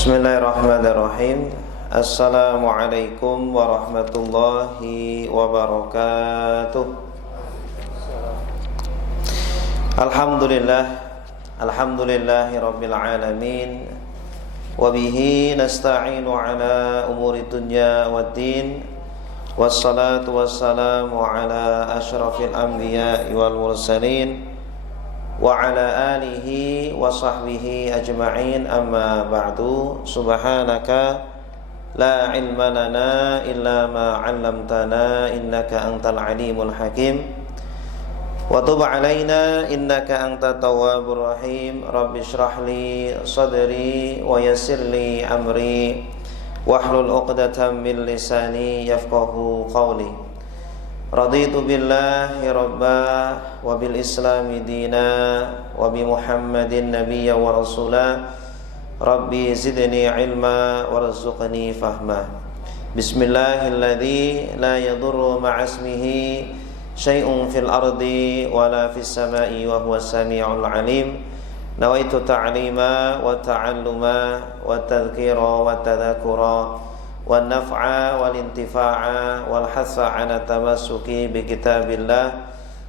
Bismillahirrahmanirrahim. Assalamualaikum warahmatullahi wabarakatuh. Alhamdulillahi rabbil alamin. Wabihi nasta'inu ala umuri dunya waddin. Wassalatu wassalamu ala ashrafil anbiya'i wal mursalin wa ala alihi wa sahbihi ajma'in, amma ba'du. Subhanaka la ilma lana illa ma 'allamtana innaka antal alimul hakim wa tub 'alaina innaka antat tawwabur rahim. Rabbi shrah li sadri wa yassir li amri wahlul 'uqdatam min lisani yafqahu qawli. Raditu billahi rabba wa bil islami dina wa bi muhammadin nabiyya wa rasula. Rabbi zidni ilma warzuqni fahma. Bismillahilladzi la yadurru ma'asmihi syai'un fil ardi wa la fis sama'i wa huwas sami'ul alim. Nawaitu ta'lima wa ta'alluma wa tadhkira wa tadhakura wal naf'a wal intifa'a wal hasa 'ala tamassuki bi kitabillah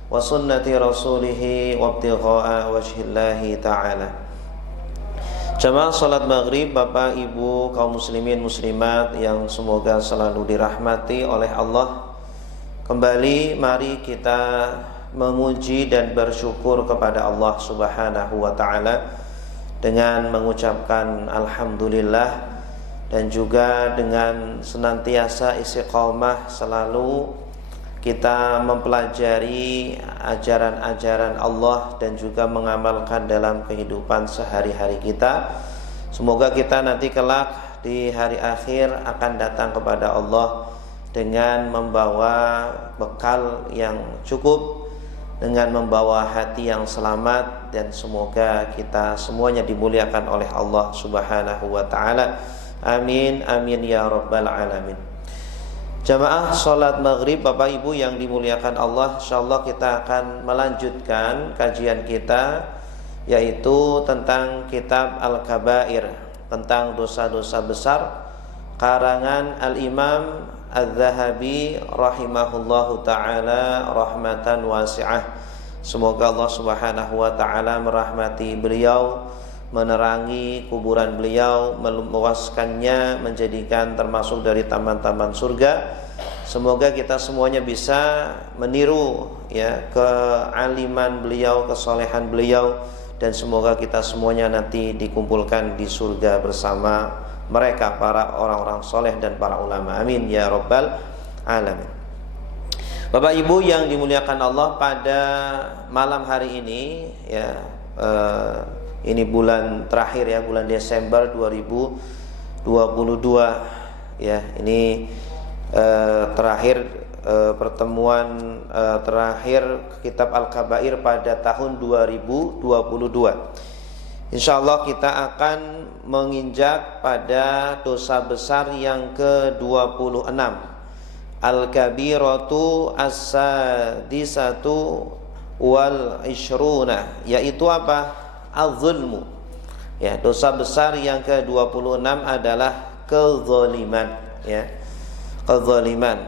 wa sunnati rasulih wa ibtigha'a wajhillahi ta'ala. Jamaah salat maghrib, Bapak Ibu kaum muslimin muslimat yang semoga selalu dirahmati oleh Allah. Kembali mari kita memuji dan bersyukur kepada Allah Subhanahu wa taala dengan mengucapkan alhamdulillah, dan juga dengan senantiasa istiqomah selalu kita mempelajari ajaran-ajaran Allah dan juga mengamalkan dalam kehidupan sehari-hari kita. Semoga kita nanti kelak di hari akhir akan datang kepada Allah dengan membawa bekal yang cukup, dengan membawa hati yang selamat, dan semoga kita semuanya dimuliakan oleh Allah Subhanahu wa taala. Amin amin ya rabbal alamin. Jamaah salat maghrib, Bapak Ibu yang dimuliakan Allah, insyaallah kita akan melanjutkan kajian kita, yaitu tentang kitab Al-Kabair, tentang dosa-dosa besar, karangan Al-Imam Adz-Dzahabi rahimahullahu ta'ala rahmatan wasi'ah. Semoga Allah Subhanahu wa ta'ala merahmati beliau, menerangi kuburan beliau, meluaskannya, menjadikan termasuk dari taman-taman surga. Semoga kita semuanya bisa meniru ya kealiman beliau, kesolehan beliau, dan semoga kita semuanya nanti dikumpulkan di surga bersama mereka, para orang-orang soleh dan para ulama. Amin ya rabbal alamin. Bapak Ibu yang dimuliakan Allah, pada malam hari ini ya, ini bulan terakhir ya, bulan Desember 2022 ya. Ini terakhir pertemuan terakhir kitab Al-Kabair pada tahun 2022. Insyaallah kita akan menginjak pada dosa besar yang ke-26, Al-Kabiratu as-sadisatu wal ishruna, yaitu apa? Az-zulmu. Ya, dosa besar yang ke-26 adalah kezaliman ya. Kezaliman.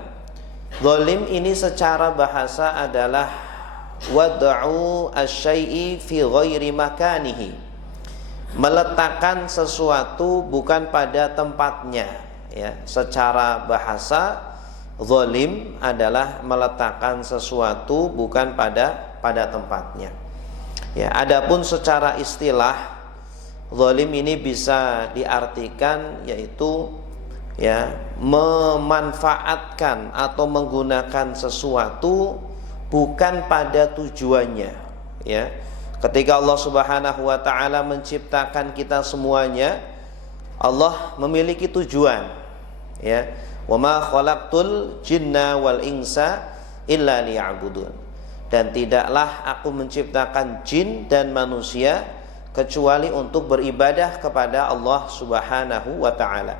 Zalim ini secara bahasa adalah wad'u asy-syai'i fi ghairi makanihi. Meletakkan sesuatu bukan pada tempatnya ya. Secara bahasa zalim adalah meletakkan sesuatu bukan pada tempatnya. Ya, adapun secara istilah zalim ini bisa diartikan yaitu ya memanfaatkan atau menggunakan sesuatu bukan pada tujuannya ya. Ketika Allah Subhanahu wa taala menciptakan kita semuanya, Allah memiliki tujuan ya. Wa ma khalaqtul jinna wal insa illa liya'budun. Dan tidaklah aku menciptakan jin dan manusia kecuali untuk beribadah kepada Allah Subhanahu wa ta'ala.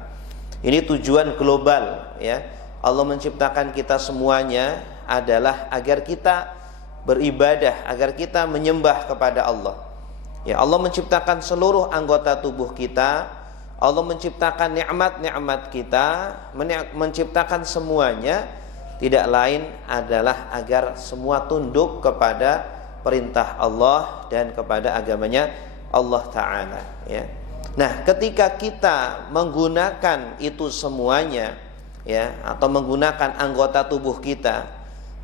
Ini tujuan global ya. Allah menciptakan kita semuanya adalah agar kita beribadah, agar kita menyembah kepada Allah. Ya, Allah menciptakan seluruh anggota tubuh kita. Allah menciptakan nikmat-nikmat kita, menciptakan semuanya tidak lain adalah agar semua tunduk kepada perintah Allah dan kepada agamanya Allah Ta'ala, ya. Nah, ketika kita menggunakan itu semuanya, ya, atau menggunakan anggota tubuh kita,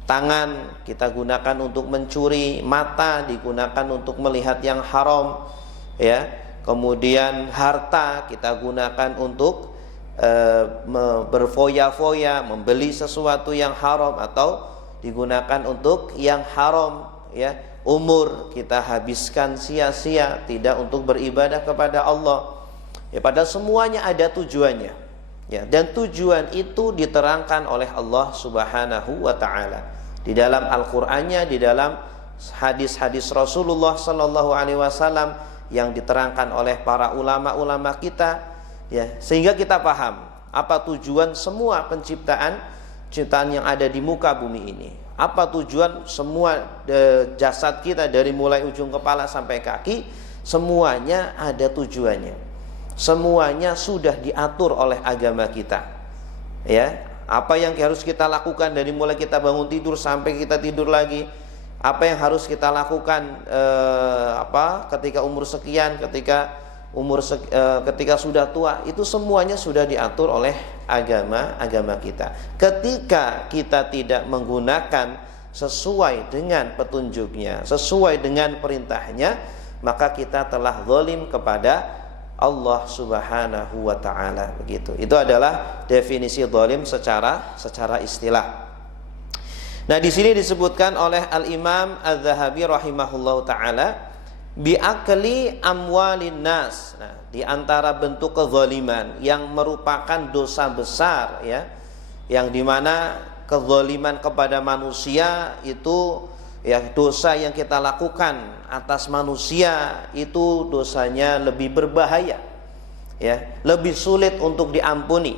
tangan kita gunakan untuk mencuri, mata digunakan untuk melihat yang haram, ya, kemudian harta kita gunakan untuk berfoya-foya, membeli sesuatu yang haram atau digunakan untuk yang haram, ya. Umur kita habiskan sia-sia, tidak untuk beribadah kepada Allah, ya. Padahal semuanya ada tujuannya, ya. Dan tujuan itu diterangkan oleh Allah Subhanahu wa Ta'ala di dalam Al-Qur'annya, di dalam hadis-hadis Rasulullah Sallallahu Alaihi Wasallam yang diterangkan oleh para ulama-ulama kita, ya, sehingga kita paham apa tujuan semua ciptaan yang ada di muka bumi ini. Apa tujuan semua jasad kita dari mulai ujung kepala sampai kaki, semuanya ada tujuannya. Semuanya sudah diatur oleh agama kita, ya. Apa yang harus kita lakukan dari mulai kita bangun tidur sampai kita tidur lagi, apa yang harus kita lakukan ketika umur sekian, ketika sudah tua, itu semuanya sudah diatur oleh agama kita. Ketika kita tidak menggunakan sesuai dengan petunjuknya, sesuai dengan perintahnya, maka kita telah zalim kepada Allah Subhanahu wa Ta'ala, begitu. Itu adalah definisi zalim secara istilah. Nah, di sini disebutkan oleh Al-Imam Az-Zahabi rahimahullahu taala biakli amwalin nas. Nah, di antara bentuk kezaliman yang merupakan dosa besar, ya, yang dimana kezaliman kepada manusia itu, ya, dosa yang kita lakukan atas manusia itu dosanya lebih berbahaya, ya, lebih sulit untuk diampuni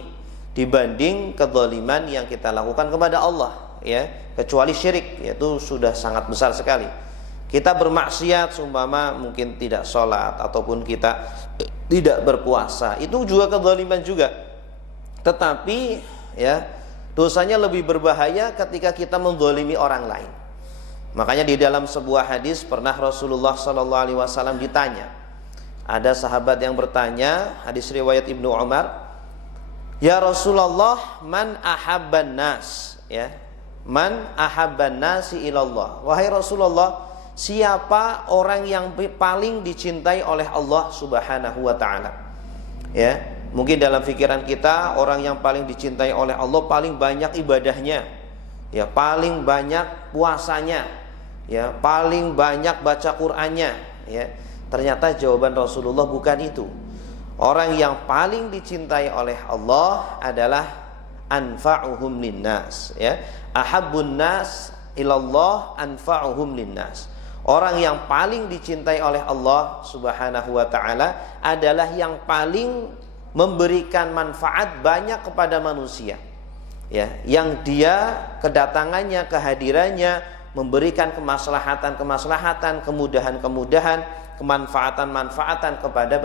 dibanding kezaliman yang kita lakukan kepada Allah, ya, kecuali syirik, yaitu sudah sangat besar sekali. Kita bermaksiat, seumpama mungkin tidak sholat ataupun kita tidak berpuasa, itu juga kezaliman juga. Tetapi, ya, dosanya lebih berbahaya ketika kita menzalimi orang lain. Makanya di dalam sebuah hadis pernah Rasulullah SAW ditanya. Ada sahabat yang bertanya, hadis riwayat Ibnu Umar, "Ya Rasulullah, man ahabban nas?" Ya, man ahabban nasi ilallah. Wahai Rasulullah, siapa orang yang paling dicintai oleh Allah Subhanahu wa Ta'ala? Ya, mungkin dalam pikiran kita orang yang paling dicintai oleh Allah paling banyak ibadahnya, ya, paling banyak puasanya, ya, paling banyak baca Qur'annya, ya. Ternyata jawaban Rasulullah bukan itu. Orang yang paling dicintai oleh Allah adalah anfa'uhum linnas, ya. Ahabbun nas ilallah anfa'uhum linnas. Orang yang paling dicintai oleh Allah Subhanahu wa Ta'ala adalah yang paling memberikan manfaat banyak kepada manusia, ya, yang dia kedatangannya, kehadirannya memberikan kemaslahatan, kemudahan, kemanfaatan kepada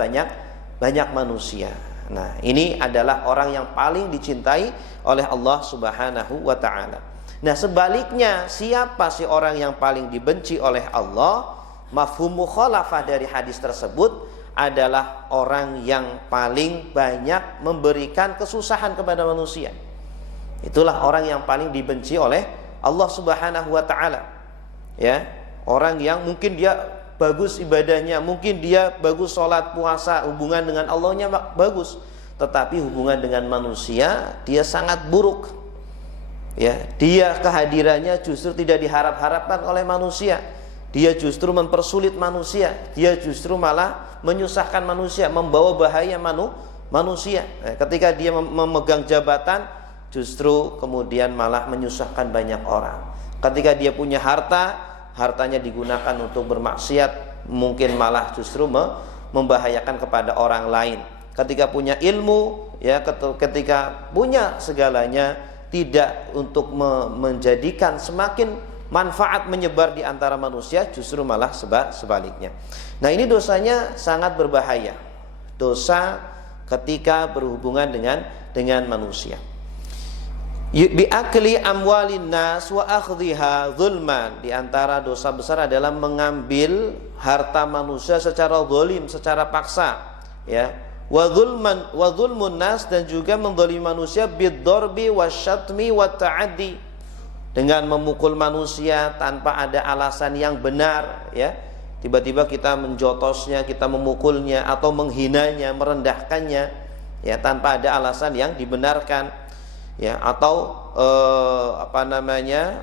banyak manusia. Nah, ini adalah orang yang paling dicintai oleh Allah Subhanahu wa Ta'ala. Nah, sebaliknya, siapa sih orang yang paling dibenci oleh Allah? Mafhum mukhalafah dari hadis tersebut adalah orang yang paling banyak memberikan kesusahan kepada manusia. Itulah orang yang paling dibenci oleh Allah Subhanahu wa Ta'ala, ya. Orang yang mungkin dia bagus ibadahnya, mungkin dia bagus sholat puasa, hubungan dengan Allahnya bagus, tetapi hubungan dengan manusia dia sangat buruk, ya. Dia kehadirannya justru tidak diharap-harapkan oleh manusia. Dia justru mempersulit manusia. Dia justru malah menyusahkan manusia, membawa bahaya manusia. Ketika dia memegang jabatan, justru kemudian malah menyusahkan banyak orang. Ketika dia punya harta, hartanya digunakan untuk bermaksiat, mungkin malah justru membahayakan kepada orang lain. Ketika punya ilmu, ya, ketika punya segalanya, tidak untuk menjadikan semakin manfaat menyebar di antara manusia, justru malah sebaliknya. Nah, ini dosanya sangat berbahaya. Dosa ketika berhubungan dengan manusia. Bi akli amwalin nas wa akhdhiha zulman. Di antara dosa besar adalah mengambil harta manusia secara zalim, secara paksa, ya. Wa zulmun nas, dan juga menzalimi manusia bid-darbi wasyatmi wa ta'addi, dengan memukul manusia tanpa ada alasan yang benar, ya. Tiba-tiba kita menjotosnya, kita memukulnya atau menghinanya, merendahkannya, ya, tanpa ada alasan yang dibenarkan, ya, atau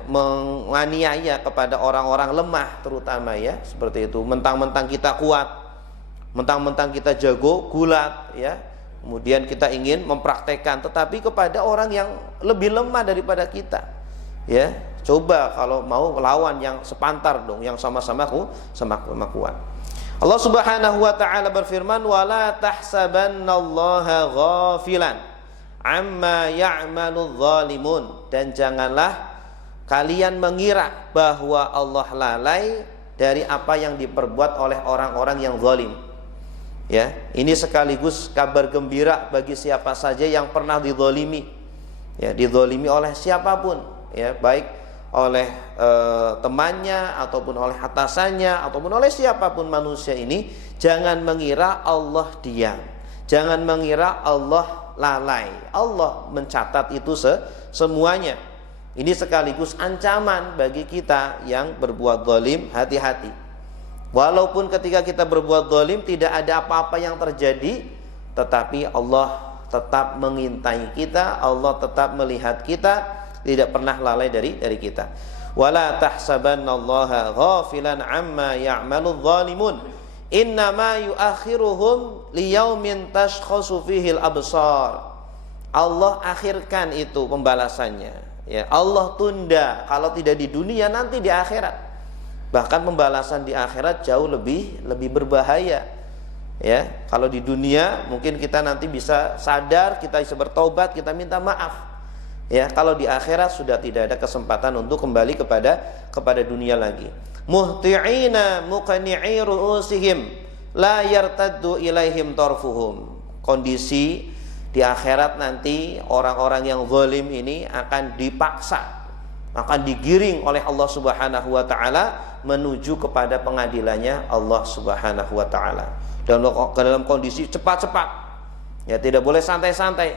menganiaya kepada orang-orang lemah terutama, ya, seperti itu. Mentang-mentang kita kuat, mentang-mentang kita jago gulat, ya, kemudian kita ingin mempraktekkan, tetapi kepada orang yang lebih lemah daripada kita, ya. Coba kalau mau lawan yang sepantar dong, yang sama-sama kuat. Allah Subhanahu wa taala berfirman, wala tahsabannallaha ghafilan amma ya'maludz zalimun, dan janganlah kalian mengira bahwa Allah lalai dari apa yang diperbuat oleh orang-orang yang zalim. Ya, ini sekaligus kabar gembira bagi siapa saja yang pernah dizalimi. Ya, dizalimi oleh siapapun, ya, baik oleh temannya ataupun oleh atasannya ataupun oleh siapapun manusia ini. Jangan mengira Allah diam, jangan mengira Allah lalai. Allah mencatat itu semuanya. Ini sekaligus ancaman bagi kita yang berbuat zalim. Hati-hati. Walaupun ketika kita berbuat zalim tidak ada apa-apa yang terjadi, tetapi Allah tetap mengintai kita, Allah tetap melihat kita, tidak pernah lalai dari kita. Wala tahsabannallaha ghafilan amma ya'maludz zalimun innama yuakhiruhum liyaumin tashkhasu fihil absar. Allah akhirkan itu pembalasannya, ya. Allah tunda, kalau tidak di dunia nanti di akhirat. Bahkan pembalasan di akhirat jauh lebih berbahaya, ya. Kalau di dunia mungkin kita nanti bisa sadar, kita bisa bertobat, kita minta maaf, ya. Kalau di akhirat sudah tidak ada kesempatan untuk kembali kepada dunia lagi. Muhti'ina muqni'i ru'usihim la yartaddu ilaihim tarfuhum. Kondisi di akhirat nanti orang-orang yang zalim ini akan dipaksa, akan digiring oleh Allah Subhanahu wa taala menuju kepada pengadilannya Allah Subhanahu wa taala. Dalam kondisi cepat-cepat, ya, tidak boleh santai-santai.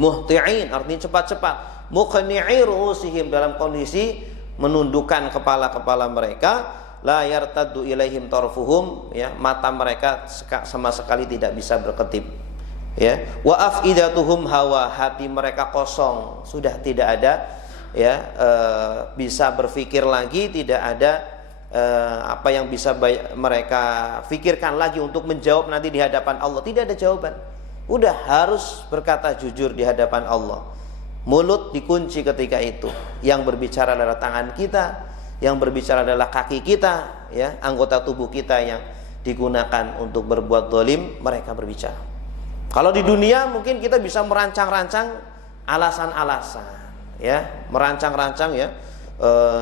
Muhti'in artinya cepat-cepat, muqni'i ru'usihim dalam kondisi menundukkan kepala-kepala mereka, la yartaddu ilaihim tarfuhum, ya, mata mereka sama sekali tidak bisa berkedip, ya. Wa afidatuhum hawa, hati mereka kosong, sudah tidak ada, ya, bisa berpikir lagi, tidak ada apa yang bisa mereka pikirkan lagi untuk menjawab nanti di hadapan Allah, tidak ada jawaban. Udah harus berkata jujur di hadapan Allah. Mulut dikunci ketika itu. Yang berbicara adalah tangan kita, yang berbicara adalah kaki kita, ya, anggota tubuh kita yang digunakan untuk berbuat zalim, mereka berbicara. Kalau di dunia mungkin kita bisa merancang-rancang alasan-alasan, ya, merancang-rancang, ya,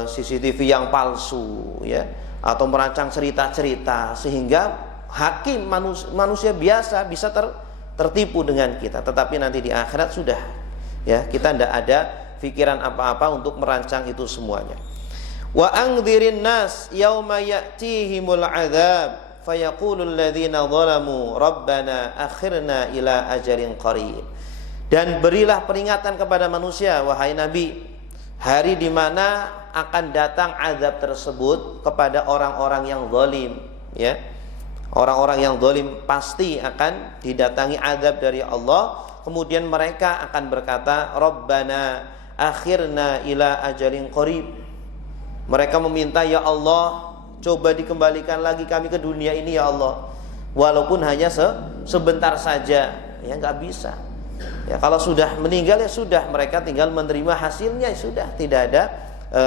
CCTV yang palsu, ya, atau merancang cerita-cerita sehingga hakim manusia biasa bisa tertipu dengan kita. Tetapi nanti di akhirat sudah, ya, kita tidak ada pikiran apa-apa untuk merancang itu semuanya. Wa andzirin nas yauma ya'tihimul adzab fayaqulul ladzina zalamu rabbana akhirna ila ajalin qarib. Dan berilah peringatan kepada manusia, wahai Nabi, hari di mana akan datang azab tersebut kepada orang-orang yang zalim, ya. Orang-orang yang zalim pasti akan didatangi azab dari Allah. Kemudian mereka akan berkata, Rabbana akhirna ila ajalin qarib. Mereka meminta, ya Allah, coba dikembalikan lagi kami ke dunia ini, ya Allah, walaupun hanya sebentar saja. Ya, nggak bisa, ya. Kalau sudah meninggal, ya sudah, mereka tinggal menerima hasilnya, ya sudah, tidak ada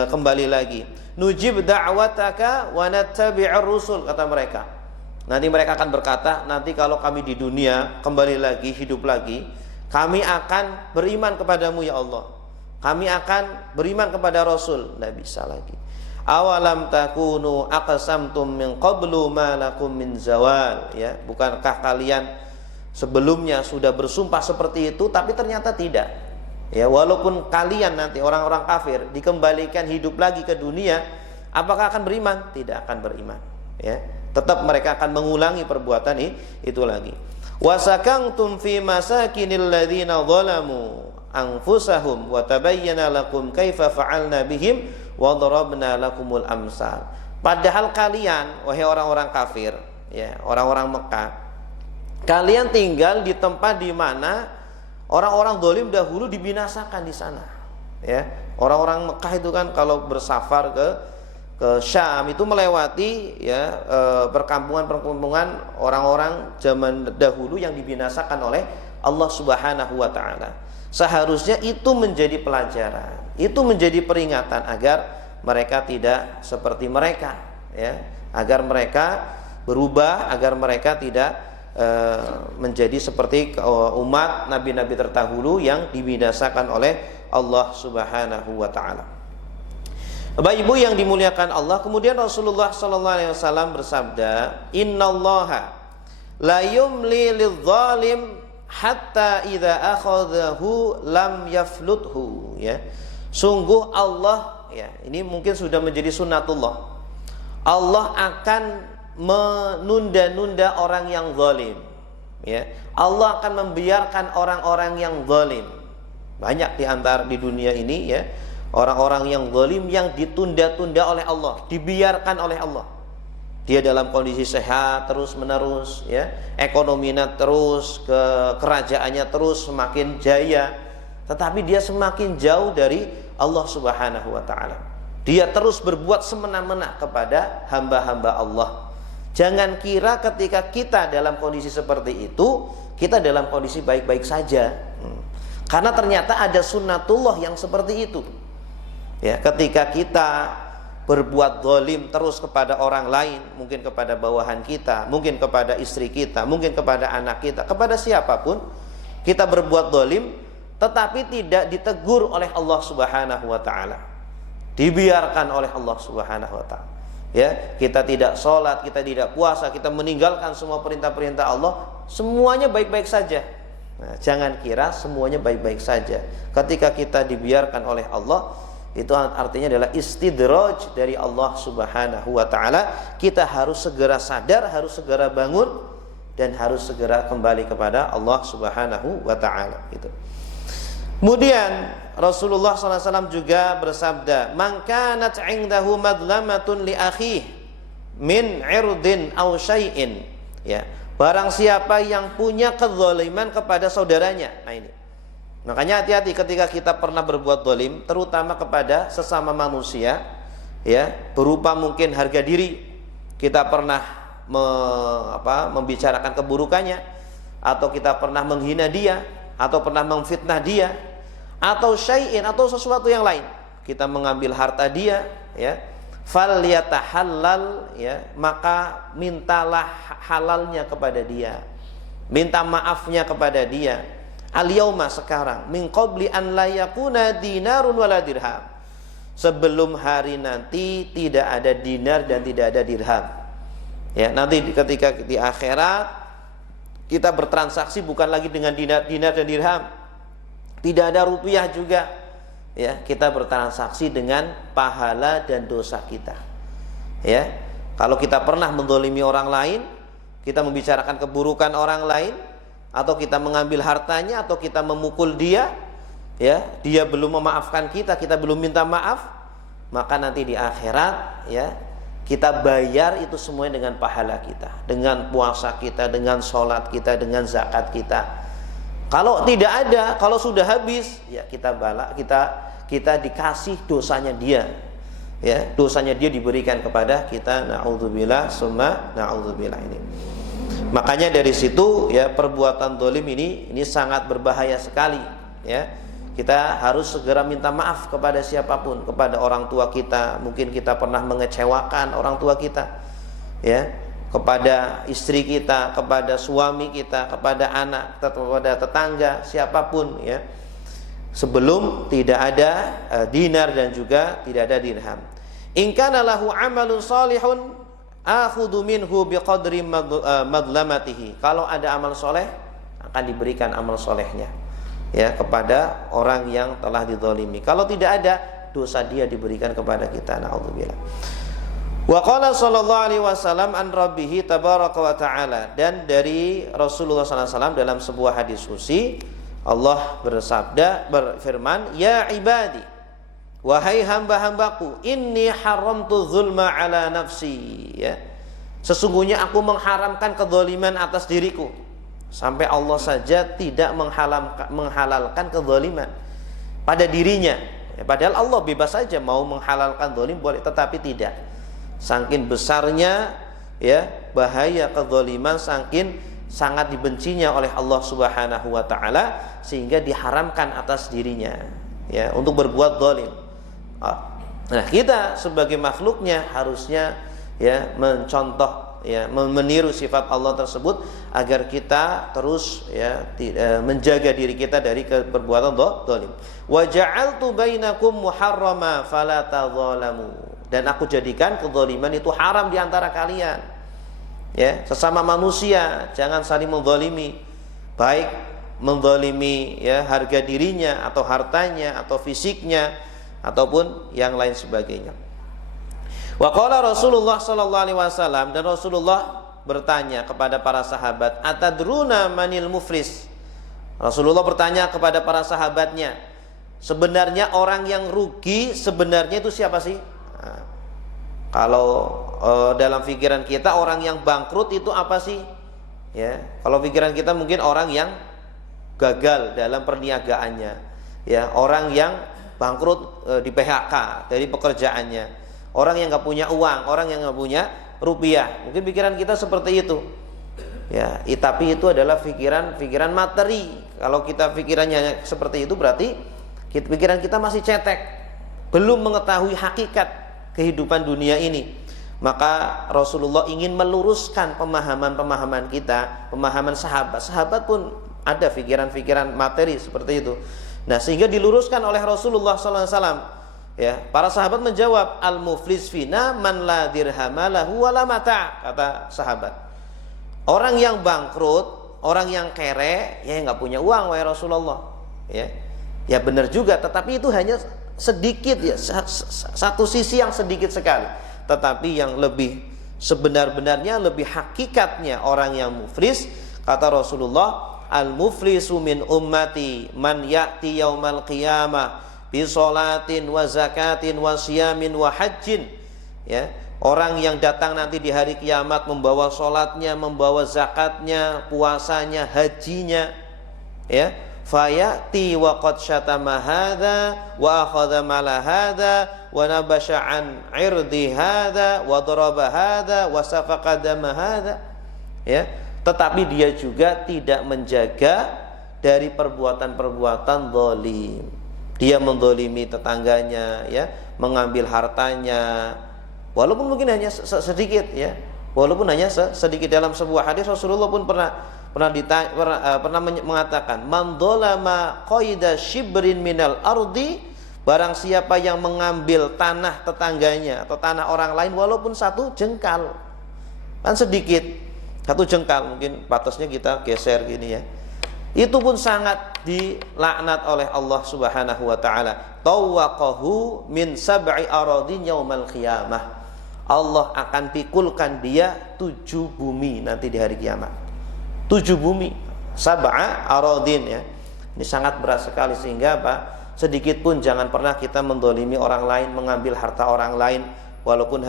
kembali lagi. Nujib da'wataka wa nattabi'ur rusul, kata mereka. Nanti mereka akan berkata, nanti kalau kami di dunia kembali lagi, hidup lagi, kami akan beriman kepadamu, ya Allah, kami akan beriman kepada Rasul. Tidak bisa lagi. Awalam takunu aqsamtum min qablu ma lakum min zawal, ya. Bukankah kalian sebelumnya sudah bersumpah seperti itu, tapi ternyata tidak. Ya, walaupun kalian nanti orang-orang kafir dikembalikan hidup lagi ke dunia, apakah akan beriman? Tidak akan beriman. Ya, tetap mereka akan mengulangi perbuatan itu lagi. Wasakantum fi masakinil ladzina zalamu anfusahum wa tabayyana lakum kaifa fa'alna bihim wa darabna lakumul amsal. Padahal kalian, wahai orang-orang kafir, ya, orang-orang Mekah, kalian tinggal di tempat di mana orang-orang zalim dahulu dibinasakan di sana. Ya, orang-orang Mekah itu kan kalau bersafar ke Syam itu melewati ya perkampungan-perkampungan orang-orang zaman dahulu yang dibinasakan oleh Allah Subhanahu wa taala. Seharusnya itu menjadi pelajaran, itu menjadi peringatan agar mereka tidak seperti mereka, ya, agar mereka berubah, agar mereka tidak menjadi seperti umat nabi-nabi terdahulu yang dibinasakan oleh Allah Subhanahu wa taala. Bapak Ibu yang dimuliakan Allah, kemudian Rasulullah sallallahu alaihi wasallam bersabda, "Innallaha la yumli lidzalim hatta idza akhadhahu lam yafluthu." Ya. Sungguh Allah, ya, ini mungkin sudah menjadi sunnatullah. Allah akan menunda-nunda orang yang zalim. Ya. Allah akan membiarkan orang-orang yang zalim. Banyak di antara di dunia ini, ya, orang-orang yang zalim yang ditunda-tunda oleh Allah, dibiarkan oleh Allah. Dia dalam kondisi sehat terus-menerus, ya, ekonominya terus, kerajaannya terus semakin jaya, tetapi dia semakin jauh dari Allah Subhanahu wa taala. Dia terus berbuat semena-mena kepada hamba-hamba Allah. Jangan kira ketika kita dalam kondisi seperti itu, kita dalam kondisi baik-baik saja. Karena ternyata ada sunnatullah yang seperti itu. Ya, ketika kita berbuat zalim terus kepada orang lain, mungkin kepada bawahan kita, mungkin kepada istri kita, mungkin kepada anak kita, kepada siapapun, kita berbuat zalim tetapi tidak ditegur oleh Allah Subhanahu wa taala. Dibiarkan oleh Allah Subhanahu wa taala. Ya, kita tidak sholat, kita tidak puasa, kita meninggalkan semua perintah-perintah Allah, semuanya baik-baik saja. Nah, jangan kira semuanya baik-baik saja. Ketika kita dibiarkan oleh Allah, itu artinya adalah istidraj dari Allah Subhanahu wa taala. Kita harus segera sadar, harus segera bangun, dan harus segera kembali kepada Allah Subhanahu wa taala. Gitu. Kemudian Rasulullah SAW juga bersabda, "Man kanat 'indahu madlamatun li akhihi min 'irdin aw syai'in." Ya, barang siapa yang punya kezaliman kepada saudaranya. Nah ini. Makanya hati-hati ketika kita pernah berbuat zalim, terutama kepada sesama manusia, ya, berupa mungkin harga diri. Kita pernah membicarakan keburukannya, atau kita pernah menghina dia, atau pernah memfitnah dia, atau syai'in, atau sesuatu yang lain. Kita mengambil harta dia, ya, falyatahallal, ya, maka mintalah halalnya kepada dia, minta maafnya kepada dia. Al-yauma, sekarang, min qabli an la yakuna dinarun wala dirham. Sebelum hari nanti tidak ada dinar dan tidak ada dirham. Ya, nanti ketika di akhirat kita bertransaksi bukan lagi dengan dinar dan dirham. Tidak ada rupiah juga. Ya, kita bertransaksi dengan pahala dan dosa kita. Ya, kalau kita pernah menzalimi orang lain, kita membicarakan keburukan orang lain, atau kita mengambil hartanya, atau kita memukul dia, ya, dia belum memaafkan kita, kita belum minta maaf, maka nanti di akhirat, ya, kita bayar itu semuanya dengan pahala kita, dengan puasa kita, dengan sholat kita, dengan zakat kita. Kalau tidak ada, kalau sudah habis, ya kita kita dikasih dosanya dia, ya, dosanya dia diberikan kepada kita. Na'udzubillah summa na'udzubillah. Ini makanya dari situ, ya, perbuatan zalim ini sangat berbahaya sekali, ya. Kita harus segera minta maaf kepada siapapun, kepada orang tua kita, mungkin kita pernah mengecewakan orang tua kita, ya, kepada istri kita, kepada suami kita, kepada anak, kepada tetangga, siapapun, ya, sebelum tidak ada dinar dan juga tidak ada dirham. In kana lahu amalun salihun akhudhu minhu biqadri madlamatihi. Kalau ada amal soleh, akan diberikan amal solehnya ya kepada orang yang telah dizalimi. Kalau tidak ada, dosa dia diberikan kepada kita. Na'udzubillah. Wa qala sallallahu alaihi wasallam an rabbih tabaraka wa ta'ala, dan dari Rasulullah sallallahu alaihi wasallam dalam sebuah hadis qudsi Allah berfirman, ya ibadi, wahai hamba-hambaku, inni haramtu zulma ala nafsi, ya, sesungguhnya aku mengharamkan kezaliman atas diriku. Sampai Allah saja tidak menghalalkan kezaliman pada dirinya ya, padahal Allah bebas saja mau menghalalkan zalim boleh, tetapi tidak. Saking besarnya ya bahaya kezaliman, saking sangat dibencinya oleh Allah Subhanahu wa taala, sehingga diharamkan atas dirinya ya untuk berbuat zalim. Nah, kita sebagai makhluknya harusnya ya mencontoh ya meniru sifat Allah tersebut agar kita terus ya menjaga diri kita dari perbuatan zalim. Wa ja'altu bainakum muharrama fala tadzalamu, dan aku jadikan kezaliman itu haram di antara kalian. Ya, sesama manusia jangan saling menzalimi, baik menzalimi ya harga dirinya atau hartanya atau fisiknya ataupun yang lain sebagainya. Wa qala Rasulullah sallallahu alaihi wasallam, dan Rasulullah bertanya kepada para sahabat, atadruna manil muflis? Rasulullah bertanya kepada para sahabatnya, sebenarnya orang yang rugi sebenarnya itu siapa sih? Nah, kalau dalam pikiran kita orang yang bangkrut itu apa sih? Ya, kalau pikiran kita mungkin orang yang gagal dalam perniagaannya, ya, orang yang bangkrut di PHK dari pekerjaannya, orang yang nggak punya uang, orang yang nggak punya rupiah. Mungkin pikiran kita seperti itu. Ya, tapi itu adalah pikiran materi. Kalau kita pikirannya seperti itu berarti pikiran kita masih cetek, belum mengetahui hakikat kehidupan dunia ini. Maka Rasulullah ingin meluruskan pemahaman kita, pemahaman sahabat. Sahabat pun ada pikiran-pikiran materi seperti itu. Nah, sehingga diluruskan oleh Rasulullah SAW. Ya, para sahabat menjawab, al-muflis fina man la dirhama lahu wala mata', kata sahabat. Orang yang bangkrut, orang yang kere, ya nggak punya uang wahai Rasulullah. Ya benar juga, tetapi itu hanya sedikit ya, satu sisi yang sedikit sekali. Tetapi yang lebih sebenar-benarnya, lebih hakikatnya orang yang muflis, kata Rasulullah, al-muflisu min ummati man ya'ti yaumal qiyamah bi sholatin wa zakatin wa siyamin wa hajjin. Ya, orang yang datang nanti di hari kiamat membawa sholatnya, membawa zakatnya, puasanya, hajinya, ya, fayati wa qad syatama hadza wa akhadha mala hadza wa nabasha an irdi hadza wa daraba hadza wa safaqa dama hadza. Ya, tetapi dia juga tidak menjaga dari perbuatan-perbuatan zalim. Dia menzalimi tetangganya, ya, mengambil hartanya, walaupun mungkin hanya sedikit, ya, walaupun hanya sedikit. Dalam sebuah hadis Rasulullah pun pernah mengatakan, man dzalama qaida shibrin minal ardi, barang siapa yang mengambil tanah tetangganya atau tanah orang lain walaupun satu jengkal, kan sedikit, satu jengkal, mungkin batasnya kita geser gini, ya, itu pun sangat dilaknat oleh Allah Subhanahu wa taala. Tawaqahu min sab'i aradin yaumal qiyamah. Allah akan pikulkan dia 7 bumi nanti di hari kiamat. 7 bumi, sab'a aradin, ya. Ini sangat berat sekali, sehingga apa? Sedikit pun jangan pernah kita mendolimi orang lain, mengambil harta orang lain, walaupun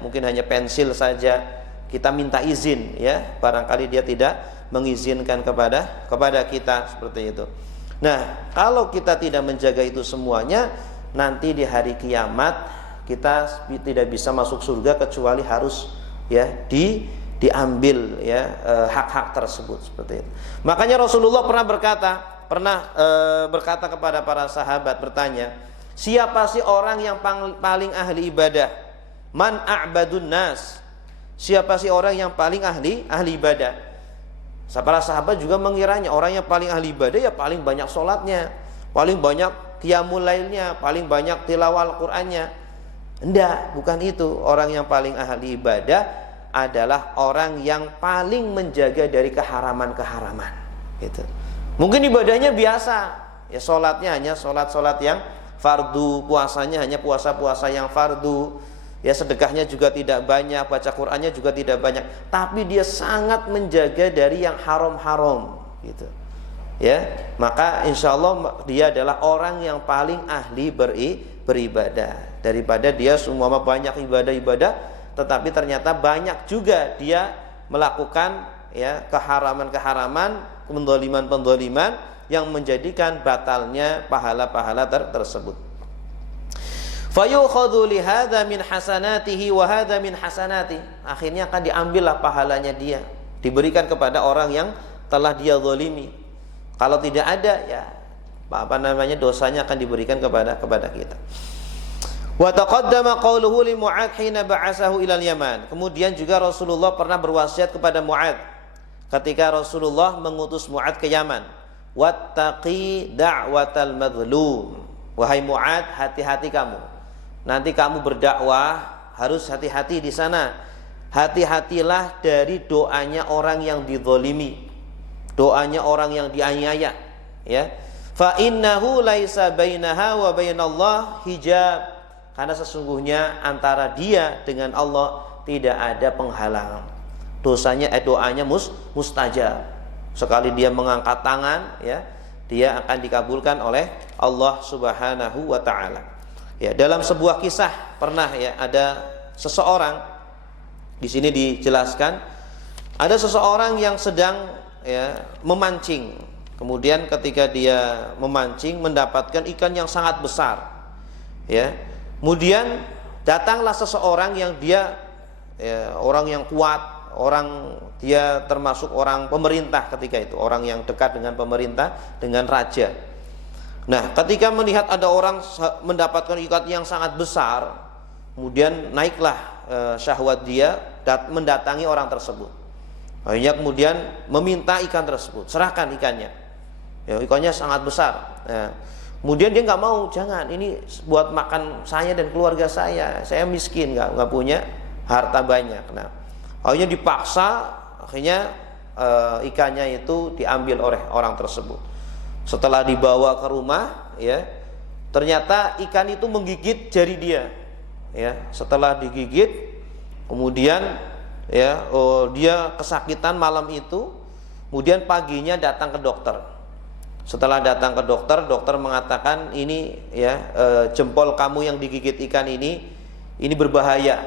mungkin hanya pensil saja. Kita minta izin, ya, barangkali dia tidak mengizinkan kepada kita, seperti itu. Nah, kalau kita tidak menjaga itu semuanya, nanti di hari kiamat kita tidak bisa masuk surga kecuali harus, ya, diambil, ya, hak-hak tersebut, seperti itu. Makanya Rasulullah pernah berkata kepada para sahabat, bertanya, siapa sih orang yang paling ahli ibadah? Man a'badun nas? Siapa sih orang yang paling ahli ibadah? Para sahabat juga mengiranya orang yang paling ahli ibadah ya paling banyak sholatnya, paling banyak qiyamul lailnya, paling banyak tilawah Al-Qur'annya. Enggak, bukan itu. Orang yang paling ahli ibadah adalah orang yang paling menjaga dari keharaman-keharaman. gitu. Mungkin ibadahnya biasa, ya sholatnya hanya sholat yang fardu, puasanya hanya puasa yang fardu, ya sedekahnya juga tidak banyak, baca Qur'annya juga tidak banyak, tapi dia sangat menjaga dari yang haram-haram gitu. Ya, maka insya Allah dia adalah orang yang paling ahli beribadah daripada dia semua banyak ibadah-ibadah, tetapi ternyata banyak juga dia melakukan ya keharaman-keharaman, pendoliman yang menjadikan batalnya pahala-pahala tersebut. Fayukhadhu li hadza min hasanatihi wa hadza min hasanati. Akhirnya akan diambillah pahalanya dia, diberikan kepada orang yang telah dia zalimi. Kalau tidak ada ya dosanya akan diberikan kepada kita. Wa taqaddama qawluhu li Mu'adz hina ba'atsahu ilal Yaman. Kemudian juga Rasulullah pernah berwasiat kepada Mu'adz ketika Rasulullah mengutus Mu'adz ke Yaman. Wattaqi da'watal madhlum. Wahai Mu'adz, hati-hati kamu. Nanti kamu berdakwah harus hati-hati di sana. Hati-hatilah dari doanya orang yang dizalimi, doanya orang yang dianiaya, ya. Fa innahu laisa bainaha wa bainallah hijab. Karena sesungguhnya antara dia dengan Allah tidak ada penghalang. Doanya mustajab. Sekali dia mengangkat tangan, ya, dia akan dikabulkan oleh Allah Subhanahu wa taala. Ya, dalam sebuah kisah pernah ya ada seseorang, di sini dijelaskan ada seseorang yang sedang ya memancing. Kemudian ketika dia memancing mendapatkan ikan yang sangat besar. Ya. Kemudian datanglah seseorang yang dia ya, orang yang kuat, dia termasuk orang pemerintah ketika itu, orang yang dekat dengan pemerintah, dengan raja. Nah, ketika melihat ada orang mendapatkan ikan yang sangat besar, kemudian naiklah syahwat dia mendatangi orang tersebut. Akhirnya kemudian meminta ikan tersebut, serahkan ikannya. Ya, ikannya sangat besar. Nah, kemudian dia nggak mau, jangan, ini buat makan saya dan keluarga saya miskin, nggak punya harta banyak. Nah, akhirnya dipaksa, akhirnya ikannya itu diambil oleh orang tersebut. Setelah dibawa ke rumah, ya, ternyata ikan itu menggigit jari dia. Ya, setelah digigit, kemudian ya, dia kesakitan malam itu. Kemudian paginya datang ke dokter. Setelah datang ke dokter, dokter mengatakan ini ya jempol kamu yang digigit ikan ini berbahaya,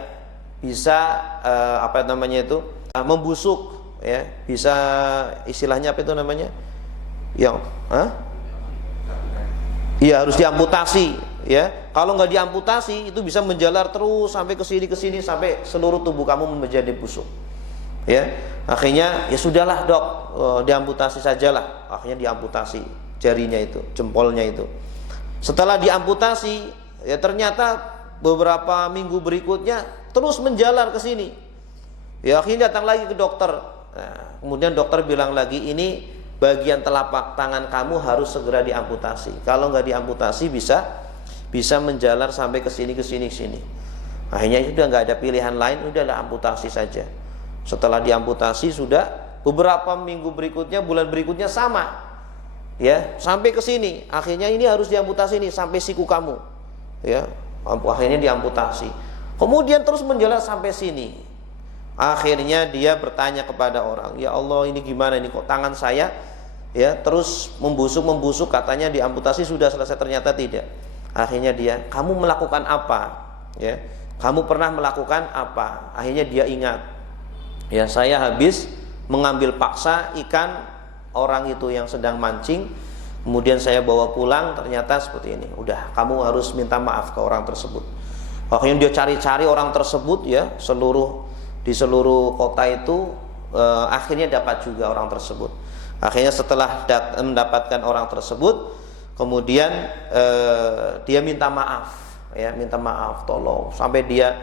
bisa membusuk, ya, bisa istilahnya apa itu namanya? Iya, harus diamputasi, ya. Kalau nggak diamputasi itu bisa menjalar terus sampai ke sini sampai seluruh tubuh kamu menjadi busuk. Ya, akhirnya ya sudahlah dok, diamputasi sajalah. Akhirnya diamputasi jarinya itu, jempolnya itu. Setelah diamputasi, ya ternyata beberapa minggu berikutnya terus menjalar ke sini. Ya, akhirnya datang lagi ke dokter. Nah, kemudian dokter bilang lagi, ini bagian telapak tangan kamu harus segera diamputasi. Kalau nggak diamputasi bisa menjalar sampai ke sini. Akhirnya sudah nggak ada pilihan lain, udahlah amputasi saja. Setelah diamputasi sudah beberapa minggu berikutnya, bulan berikutnya sama, ya, sampai ke sini. Akhirnya ini harus diamputasi nih sampai siku kamu, ya. Akhirnya diamputasi. Kemudian terus menjalar sampai sini. Akhirnya dia bertanya kepada orang, ya Allah, ini gimana ini, kok tangan saya ya terus membusuk, katanya diamputasi sudah selesai, ternyata tidak. Akhirnya dia, kamu melakukan apa? Ya, kamu pernah melakukan apa? Akhirnya dia ingat, ya, saya habis mengambil paksa ikan orang itu yang sedang mancing, kemudian saya bawa pulang, ternyata seperti ini. Udah, kamu harus minta maaf ke orang tersebut. Akhirnya dia cari-cari orang tersebut, ya, di seluruh kota itu, akhirnya dapat juga orang tersebut. Akhirnya setelah mendapatkan orang tersebut, kemudian dia minta maaf, ya, minta maaf, tolong, sampai dia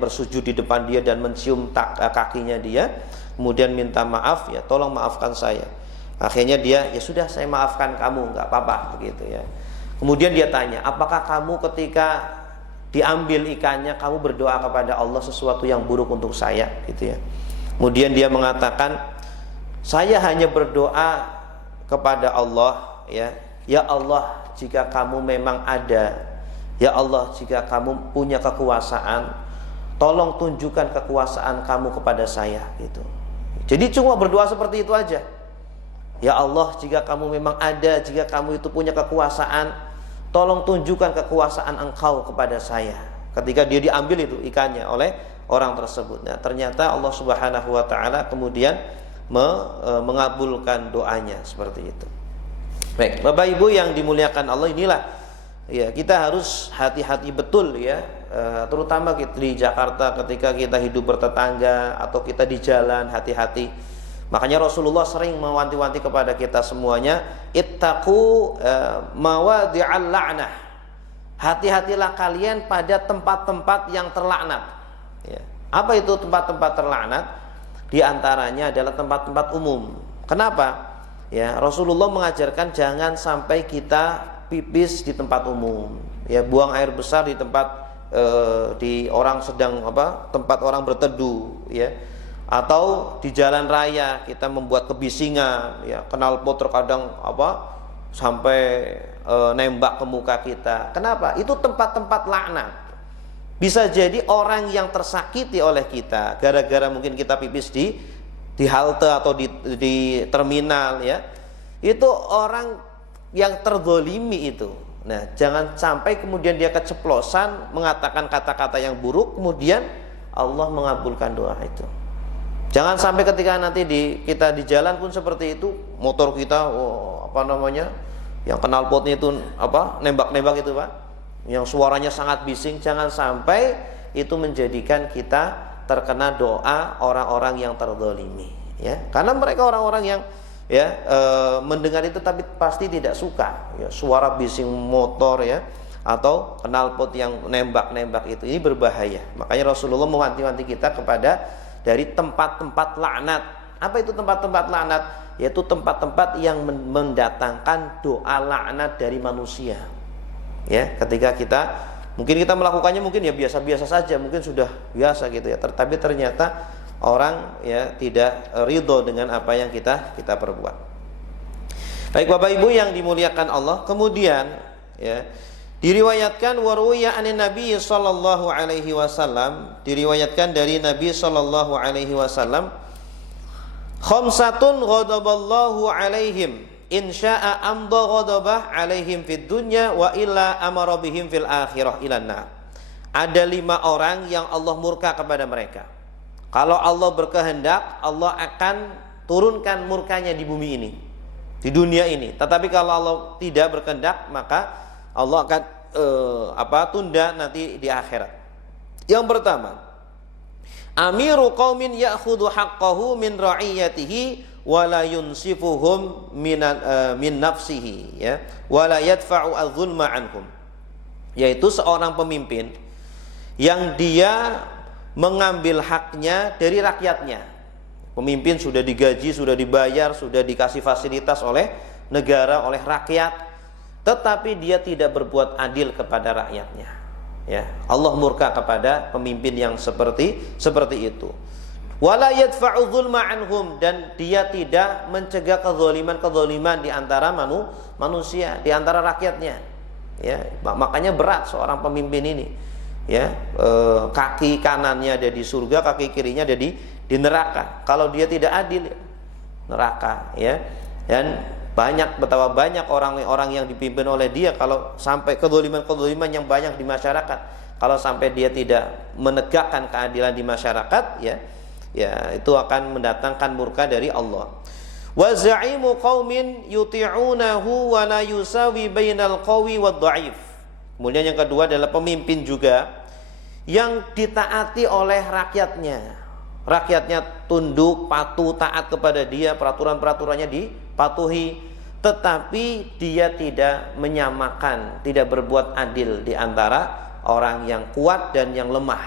bersujud di depan dia dan mencium kakinya dia, kemudian minta maaf, ya, tolong maafkan saya. Akhirnya dia, ya sudah, saya maafkan kamu, nggak apa-apa, begitu, ya. Kemudian dia tanya, apakah kamu ketika diambil ikannya kamu berdoa kepada Allah sesuatu yang buruk untuk saya, gitu, ya. Kemudian dia mengatakan, Saya hanya berdoa kepada Allah, ya Allah, jika kamu memang ada, ya Allah, jika kamu punya kekuasaan, tolong tunjukkan kekuasaan kamu kepada saya, gitu. Jadi cuma berdoa seperti itu aja. Ya Allah, jika kamu memang ada, jika kamu itu punya kekuasaan, tolong tunjukkan kekuasaan Engkau kepada saya. Ketika dia diambil itu ikannya oleh orang tersebut. Nah, ternyata Allah Subhanahu wa taala kemudian mengabulkan doanya seperti itu. Baik, Bapak Ibu yang dimuliakan Allah, inilah ya, kita harus hati-hati betul ya, terutama kita di Jakarta ketika kita hidup bertetangga atau kita di jalan, hati-hati. Makanya Rasulullah sering mewanti-wanti kepada kita semuanya, ittaqu mawadhi'al la'nah. Hati-hatilah kalian pada tempat-tempat yang terlaknat. Ya. Apa itu tempat-tempat terlaknat? Di antaranya adalah tempat-tempat umum. Kenapa? Ya, Rasulullah mengajarkan jangan sampai kita pipis di tempat umum. Ya, buang air besar di tempat di orang sedang tempat orang berteduh, ya. Atau di jalan raya kita membuat kebisingan, ya, knalpot terkadang sampai nembak ke muka kita. Kenapa? Itu tempat-tempat laknat. Bisa jadi orang yang tersakiti oleh kita gara-gara mungkin kita pipis di halte atau di terminal, ya. Itu orang yang terzolimi itu. Nah, jangan sampai kemudian dia keceplosan mengatakan kata-kata yang buruk, kemudian Allah mengabulkan doa itu. Jangan sampai ketika nanti kita di jalan pun seperti itu, motor kita yang knalpotnya itu nembak-nembak itu, Pak, yang suaranya sangat bising. Jangan sampai itu menjadikan kita terkena doa orang-orang yang terzalimi, ya. Karena mereka orang-orang yang mendengar itu tapi pasti tidak suka, ya, suara bising motor, ya, atau knalpot yang nembak-nembak itu. Ini berbahaya. Makanya Rasulullah mewanti-wanti kita kepada dari tempat-tempat laknat. Apa itu tempat-tempat laknat? Yaitu tempat-tempat yang mendatangkan doa laknat dari manusia. Ya, ketika kita melakukannya mungkin ya biasa-biasa saja, mungkin sudah biasa gitu ya. Tapi ternyata orang ya tidak ridho dengan apa yang kita perbuat. Baik Bapak Ibu yang dimuliakan Allah, kemudian ya diriwayatkan waruya anin Nabi sallallahu alaihi wasallam, diriwayatkan dari Nabi sallallahu alaihi wasallam, khamsatun ghadaballahu alaihim in syaa amda ghadabah alaihim fid dunya wa illa amara bihim fil akhirah ilan nar. Ada 5 orang yang Allah murka kepada mereka. Kalau Allah berkehendak, Allah akan turunkan murkanya di bumi ini, di dunia ini. Tetapi kalau Allah tidak berkehendak, maka Allah akan tunda nanti di akhirat. Yang pertama, amiru qaumin ya'khudhu haqqahu min ra'iyatihi wa la yunsifuhum min nafsihi, ya, wa la yadfa'u adh-dhulma anhum. Yaitu seorang pemimpin yang dia mengambil haknya dari rakyatnya. Pemimpin sudah digaji, sudah dibayar, sudah dikasih fasilitas oleh negara, oleh rakyat, tetapi dia tidak berbuat adil kepada rakyatnya. Ya, Allah murka kepada pemimpin yang seperti itu. Wala yadfa'u dzulma anhum, dan dia tidak mencegah kezaliman di antara manusia, di antara rakyatnya. Ya, makanya berat seorang pemimpin ini. Ya, kaki kanannya ada di surga, kaki kirinya ada di neraka. Kalau dia tidak adil, neraka, ya. Dan betapa banyak orang-orang yang dipimpin oleh dia, kalau sampai kezaliman yang banyak di masyarakat, kalau sampai dia tidak menegakkan keadilan di masyarakat, ya itu akan mendatangkan murka dari Allah. Wa za'imu qaumin yuti'unahu wa la yusawi bainal qawi wad dha'if. Kemudian yang kedua adalah pemimpin juga yang ditaati oleh rakyatnya. Rakyatnya tunduk, patuh, taat kepada dia, peraturan-peraturannya dipatuhi, tetapi dia tidak menyamakan, tidak berbuat adil di antara orang yang kuat dan yang lemah.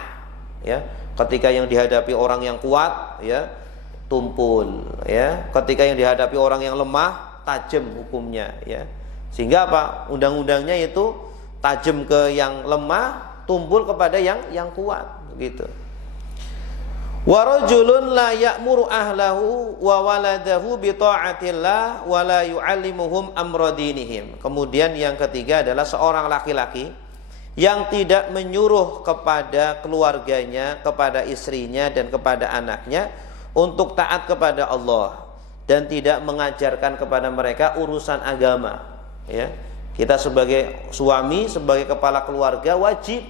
Ya, ketika yang dihadapi orang yang kuat, ya, tumpul, ya. Ketika yang dihadapi orang yang lemah, tajam hukumnya, ya. Sehingga apa? Undang-undangnya itu tajam ke yang lemah, tumpul kepada yang kuat, begitu. Wa rajulun la ya'muru ahlahu wa waladahu bi ta'atillah wa la yu'allimuhum amra dinihim. Kemudian yang ketiga adalah seorang laki-laki yang tidak menyuruh kepada keluarganya, kepada istrinya dan kepada anaknya untuk taat kepada Allah dan tidak mengajarkan kepada mereka urusan agama, ya. Kita sebagai suami, sebagai kepala keluarga wajib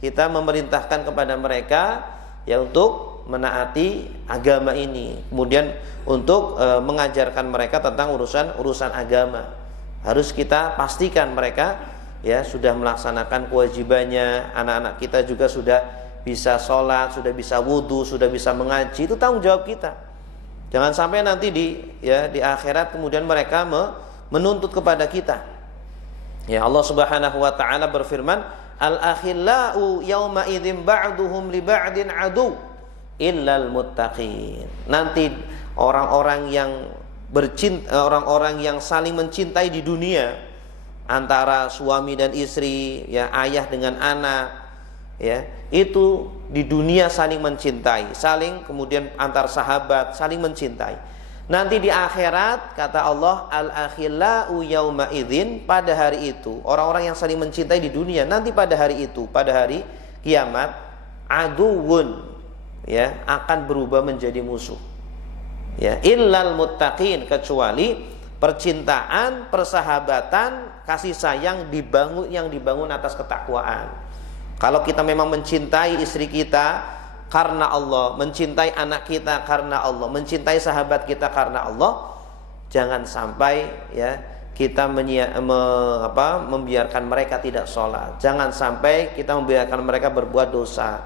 kita memerintahkan kepada mereka ya untuk menaati agama ini, kemudian untuk mengajarkan mereka tentang urusan agama. Harus kita pastikan mereka ya sudah melaksanakan kewajibannya. Anak-anak kita juga sudah bisa sholat, sudah bisa wudhu, sudah bisa mengaji. Itu tanggung jawab kita. Jangan sampai nanti di akhirat kemudian mereka menuntut kepada kita. Ya, Allah Subhanahu wa taala berfirman, al-akhillau yauma idzin ba'duhum li ba'din adu illal muttaqin. Nanti orang-orang yang saling mencintai di dunia, antara suami dan istri, ya, ayah dengan anak, ya, itu di dunia saling mencintai, saling kemudian antar sahabat saling mencintai. Nanti di akhirat kata Allah, al-akhillau yauma idzin, pada hari itu orang-orang yang saling mencintai di dunia nanti pada hari itu, pada hari kiamat, aduwun, ya, akan berubah menjadi musuh. Ya, illal muttaqin, kecuali percintaan, persahabatan, kasih sayang yang dibangun atas ketakwaan. Kalau kita memang mencintai istri kita karena Allah, mencintai anak kita karena Allah, mencintai sahabat kita karena Allah, jangan sampai ya kita membiarkan mereka tidak sholat. Jangan sampai kita membiarkan mereka berbuat dosa.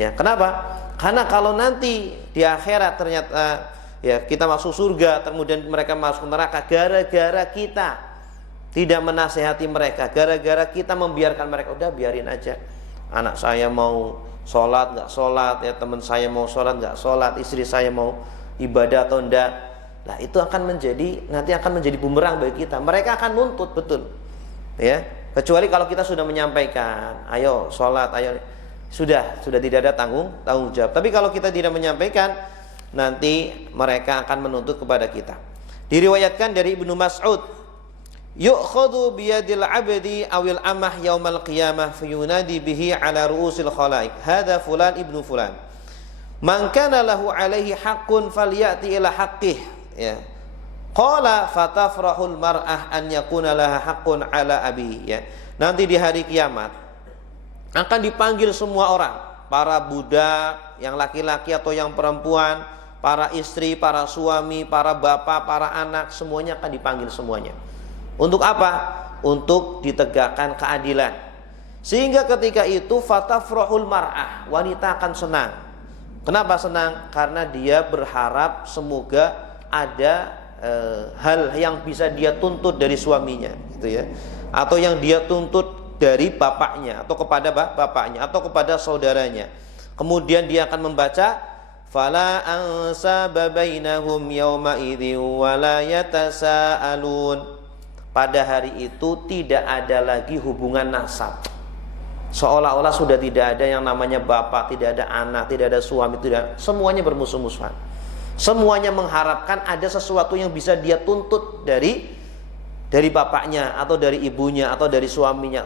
Ya, kenapa? Karena kalau nanti di akhirat ternyata ya kita masuk surga, kemudian mereka masuk neraka gara-gara kita tidak menasehati mereka, gara-gara kita membiarkan mereka, udah biarin aja. Anak saya mau sholat nggak sholat, ya, teman saya mau sholat nggak sholat, istri saya mau ibadah atau enggak. Nah, itu nanti akan menjadi bumerang bagi kita. Mereka akan nuntut betul, ya. Kecuali kalau kita sudah menyampaikan, ayo sholat, ayo, sudah tidak ada tanggung jawab. Tapi kalau kita tidak menyampaikan, nanti mereka akan menuntut kepada kita. Diriwayatkan dari Ibnu Mas'ud, yu'khadhu biyadil abdi awil amah yaumal qiyamah fayunadi bihi ala ru'usil khalaik, hadha fulan ibnu fulan, man kana lahu alaihi haqqun falyati ila haqqih, ya. Qala fatafrahul mar'ah an yakuna laha haqqun ala abi, ya. Nanti di hari kiamat akan dipanggil semua orang, para budak yang laki-laki atau yang perempuan, para istri, para suami, para bapak, para anak, semuanya akan dipanggil semuanya. Untuk apa? Untuk ditegakkan keadilan. Sehingga ketika itu fatafrahul mar'ah, wanita akan senang. Kenapa senang? Karena dia berharap semoga ada hal yang bisa dia tuntut dari suaminya, gitu ya. Atau yang dia tuntut dari bapaknya, atau kepada bapaknya, atau kepada saudaranya. Kemudian dia akan membaca, fala ansaba bainahum yauma idzi wala yatasaalun. Pada hari itu tidak ada lagi hubungan nasab. Seolah-olah sudah tidak ada yang namanya bapak, tidak ada anak, tidak ada suami, semuanya bermusuh-musuhan. Semuanya mengharapkan ada sesuatu yang bisa dia tuntut dari bapaknya, atau dari ibunya, atau dari suaminya.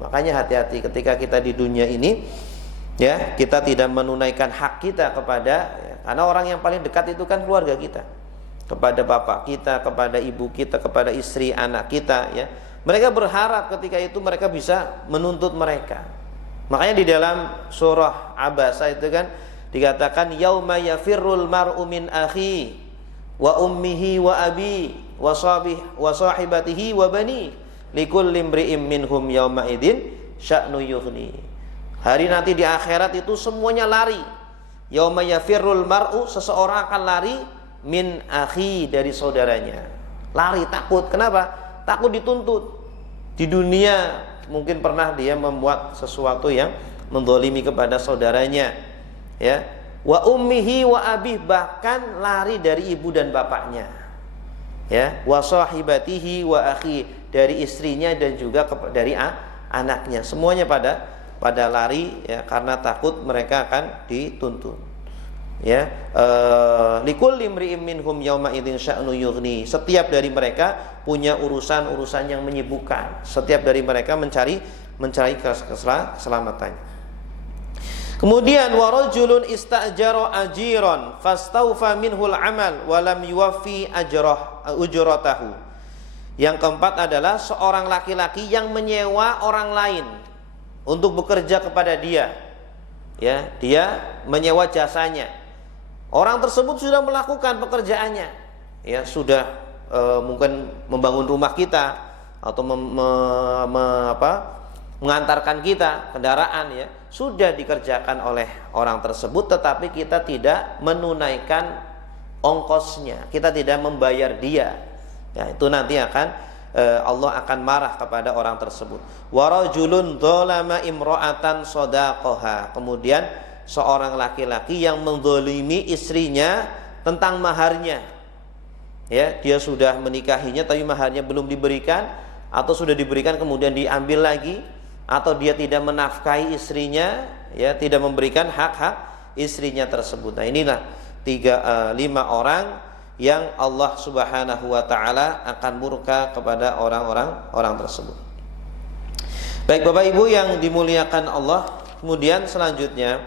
Makanya hati-hati ketika kita di dunia ini, ya, kita tidak menunaikan hak kita kepada, ya, karena orang yang paling dekat itu kan keluarga kita, kepada bapak kita, kepada ibu kita, kepada istri anak kita, ya. Mereka berharap ketika itu mereka bisa menuntut mereka. Makanya di dalam surah Abasa itu kan dikatakan, yauma yafirrul mar'u min akhi wa ummihi wa abi wa sahibatihi wa bani likulli imri'im minhum yauma idzin sya'nu yughni. Hari nanti di akhirat itu semuanya lari. Yauma yafirrul mar'u, seseorang akan lari, min akhi, dari saudaranya. Lari, takut. Kenapa? Takut dituntut. Di dunia mungkin pernah dia membuat sesuatu yang menzalimi kepada saudaranya, ya. Wa ummihi wa abih, bahkan lari dari ibu dan bapaknya, ya. Wa sahibatihi wa akhi, dari istrinya dan juga dari anaknya. Semuanya pada lari, ya, karena takut mereka akan dituntut. Ya, likulli imri'in minhum yauma idzin sya'nu yughni. Setiap dari mereka punya urusan-urusan yang menyibukkan. Setiap dari mereka mencari keselamatan. Kemudian warajulun istajara ajiran fastaufa minhul amal wa lam yuwaffi ujratahu. Yang keempat adalah seorang laki-laki yang menyewa orang lain untuk bekerja kepada dia. Ya, dia menyewa jasanya. Orang tersebut sudah melakukan pekerjaannya. Ya, sudah mungkin membangun rumah kita atau mengantarkan kita kendaraan, ya, sudah dikerjakan oleh orang tersebut, tetapi kita tidak menunaikan ongkosnya, kita tidak membayar dia. Ya, itu nanti Allah akan marah kepada orang tersebut. Warajulun dzalama imra'atan shadaqaha. Kemudian seorang laki-laki yang menzalimi istrinya tentang maharnya. Ya, dia sudah menikahinya tapi maharnya belum diberikan, atau sudah diberikan kemudian diambil lagi, atau dia tidak menafkahi istrinya, ya, tidak memberikan hak-hak istrinya tersebut. Nah, inilah 5 orang yang Allah Subhanahu wa taala akan murka kepada orang tersebut. Baik Bapak Ibu yang dimuliakan Allah, kemudian selanjutnya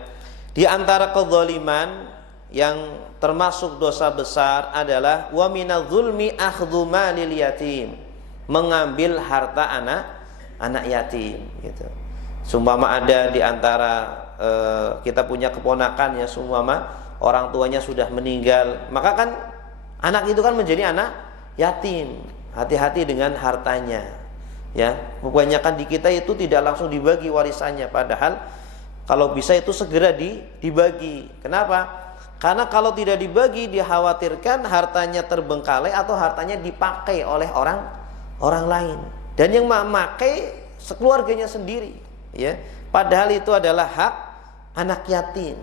di antara kezaliman yang termasuk dosa besar adalah wa minadz zulmi akhdhu malil yatim, mengambil harta anak yatim, gitu. Sumpama ada di antara kita punya keponakan, ya, sumpama orang tuanya sudah meninggal, maka kan anak itu kan menjadi anak yatim. Hati-hati dengan hartanya, ya. Kebanyakan di kita itu tidak langsung dibagi warisannya, padahal kalau bisa itu segera dibagi. Kenapa? Karena kalau tidak dibagi, dikhawatirkan hartanya terbengkalai atau hartanya dipakai oleh orang lain. Dan yang memakai sekeluarganya sendiri, ya. Padahal itu adalah hak anak yatim.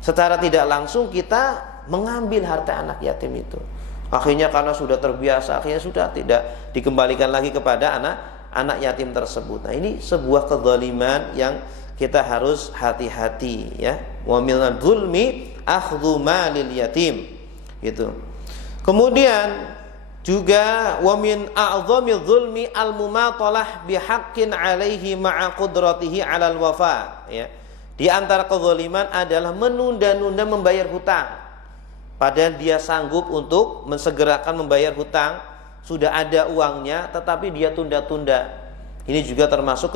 Secara tidak langsung kita mengambil harta anak yatim itu. Akhirnya karena sudah terbiasa, akhirnya sudah tidak dikembalikan lagi kepada anak yatim tersebut. Nah, ini sebuah kezaliman yang kita harus hati-hati, ya. Wa minadz zulmi akhdhu malil yatim, gitu. Kemudian juga wa min a'dhamidz zulmi al-mumatalah bihaqqin 'alaihi ma'a qudratihi 'alal wafa, ya. Di antara kezaliman adalah menunda-nunda membayar hutang, padahal dia sanggup untuk mensegerakan membayar hutang, sudah ada uangnya tetapi dia tunda-tunda. Ini juga termasuk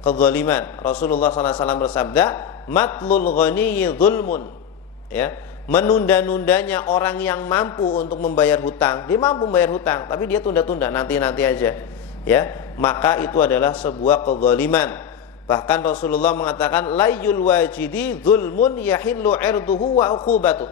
kezaliman. Rasulullah SAW bersabda, matlul ghaniyyi zulmun, ya. Menunda-nundanya orang yang mampu untuk membayar hutang, dia mampu membayar hutang tapi dia tunda-tunda, nanti aja, ya, maka itu adalah sebuah kezaliman. Bahkan Rasulullah mengatakan layyul wajidi zulmun yahillu 'irduhu wa 'uqubatuh,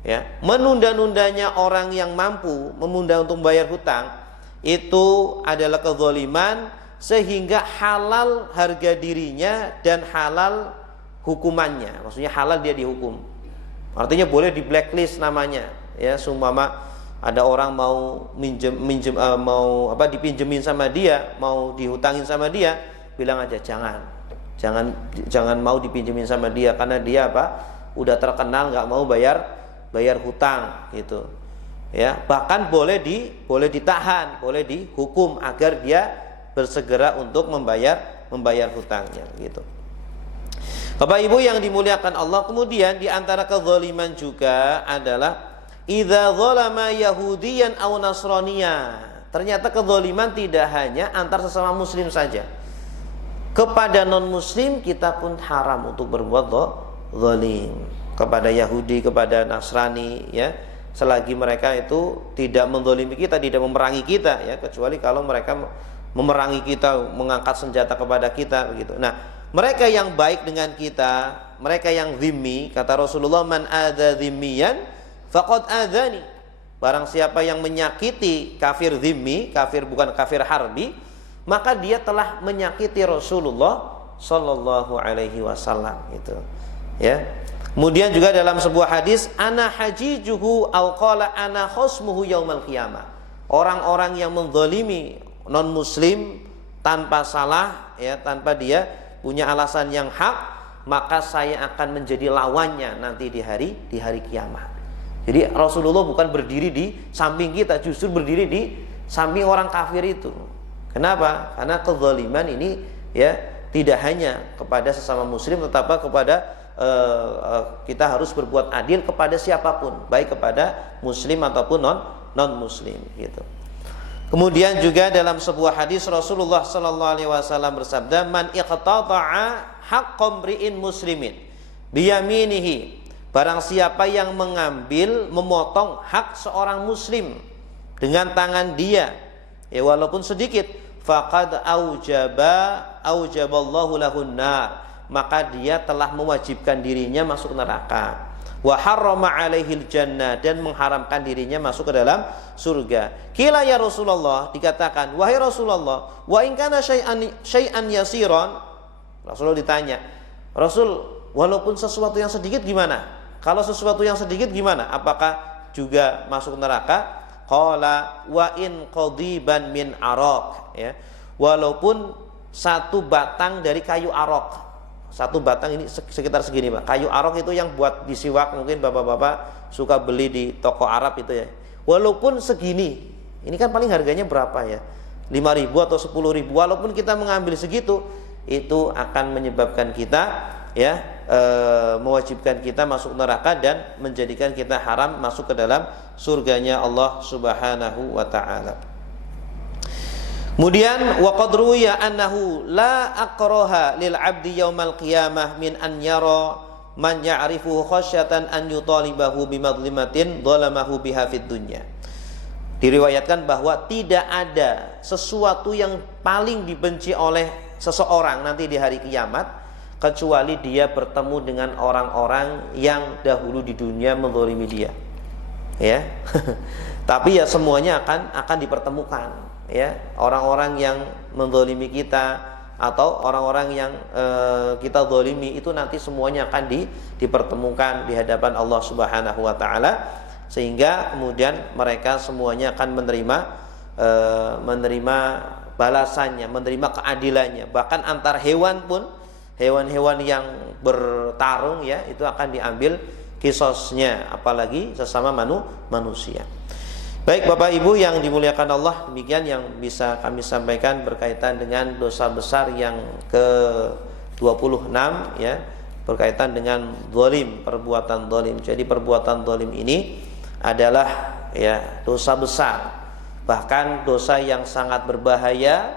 ya. Menunda-nundanya orang yang mampu memunda untuk membayar hutang itu adalah kezaliman, sehingga halal harga dirinya dan halal hukumannya. Maksudnya halal dia dihukum. Artinya boleh di blacklist namanya, ya. Sumpama ada orang mau dipinjemin sama dia, mau dihutangin sama dia, bilang aja jangan mau dipinjemin sama dia, karena dia udah terkenal nggak mau bayar hutang, gitu, ya. Bahkan boleh ditahan, boleh dihukum agar dia bersegera untuk membayar hutangnya, gitu. Bapak Ibu yang dimuliakan Allah, kemudian di antara kezaliman juga adalah idza zalama yahudiyan aw nasraniya. Ternyata kezaliman tidak hanya antar sesama muslim saja. Kepada non muslim kita pun haram untuk berbuat zalim. Kepada Yahudi, kepada Nasrani, ya, selagi mereka itu tidak menzalimi kita, tidak memerangi kita, ya, kecuali kalau mereka memerangi kita, mengangkat senjata kepada kita, begitu. Nah, mereka yang baik dengan kita, mereka yang zimmi, kata Rasulullah, man adza zimmiyan faqad adzani. Barang siapa yang menyakiti kafir zimmi, kafir bukan kafir harbi, maka dia telah menyakiti Rasulullah sallallahu alaihi wasallam, gitu, ya. Kemudian juga dalam sebuah hadis, ana hajijuhu aw qala ana khosmuhu yaumal qiyamah. Orang-orang yang menzalimi non muslim tanpa salah, ya, tanpa dia punya alasan yang hak, maka saya akan menjadi lawannya nanti di hari kiamat. Jadi Rasulullah bukan berdiri di samping kita, justru berdiri di samping orang kafir itu. Kenapa? Karena kezaliman ini ya tidak hanya kepada sesama muslim, tetapi kepada kita harus berbuat adil kepada siapapun, baik kepada muslim ataupun non muslim gitu. Kemudian juga dalam sebuah hadis Rasulullah sallallahu alaihi wasallam bersabda, "Man iqtata'a haqqam ri'in muslimin biyaminihi." Barang siapa yang mengambil, memotong hak seorang muslim dengan tangan dia, ya walaupun sedikit, faqad aujaballahu lahun nar, maka dia telah mewajibkan dirinya masuk neraka. Wa harrama alaihil jannah, dan mengharamkan dirinya masuk ke dalam surga. Qila ya Rasulullah, dikatakan, wahai Rasulullah, wa in kana syai'an yasiran. Rasulullah ditanya, Rasul, walaupun sesuatu yang sedikit gimana? Kalau sesuatu yang sedikit gimana? Apakah juga masuk neraka? Qala wa in qadiban min araq, ya. Walaupun satu batang dari kayu arok. Satu batang ini sekitar segini, Pak. Kayu arok itu yang buat disiwak, mungkin bapak-bapak suka beli di toko Arab itu ya. Walaupun segini, ini kan paling harganya berapa ya? 5.000 atau 10.000. Walaupun kita mengambil segitu, itu akan menyebabkan kita ya mewajibkan kita masuk neraka dan menjadikan kita haram masuk ke dalam surganya Allah Subhanahu wa taala. Kemudian wa qad ruwiya annahu la aqraha lil 'abdi yaumal qiyamah min an yara man ya'rifuhu khasyatan an yutalibahu bimadlimatin dhalamahu biha fid dunya. Diriwayatkan bahwa tidak ada sesuatu yang paling dibenci oleh seseorang nanti di hari kiamat kecuali dia bertemu dengan orang-orang yang dahulu di dunia menzalimi dia. Ya. Tapi ya semuanya akan dipertemukan, ya. Orang-orang yang menzalimi kita atau orang-orang yang kita zalimi itu nanti semuanya akan dipertemukan di hadapan Allah Subhanahu wa taala, sehingga kemudian mereka semuanya akan menerima balasannya, menerima keadilannya. Bahkan antar hewan pun, hewan-hewan yang bertarung ya, itu akan diambil qisasnya, apalagi sesama manusia. Baik Bapak Ibu yang dimuliakan Allah, demikian yang bisa kami sampaikan berkaitan dengan dosa besar yang ke-26 ya, berkaitan dengan zalim, perbuatan zalim. Jadi perbuatan zalim ini adalah ya dosa besar, bahkan dosa yang sangat berbahaya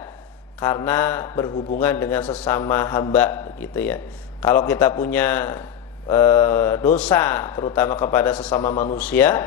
karena berhubungan dengan sesama hamba begitu ya. Kalau kita punya dosa terutama kepada sesama manusia,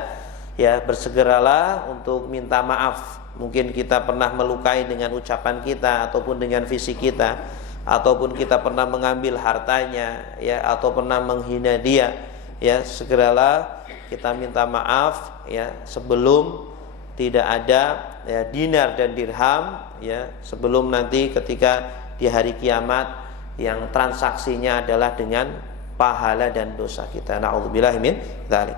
ya bersegeralah untuk minta maaf. Mungkin kita pernah melukai dengan ucapan kita ataupun dengan fisik kita, ataupun kita pernah mengambil hartanya ya, atau pernah menghina dia, ya segeralah kita minta maaf ya sebelum tidak ada ya dinar dan dirham ya, sebelum nanti ketika di hari kiamat yang transaksinya adalah dengan pahala dan dosa kita. Na'udzubillahi min dzalik.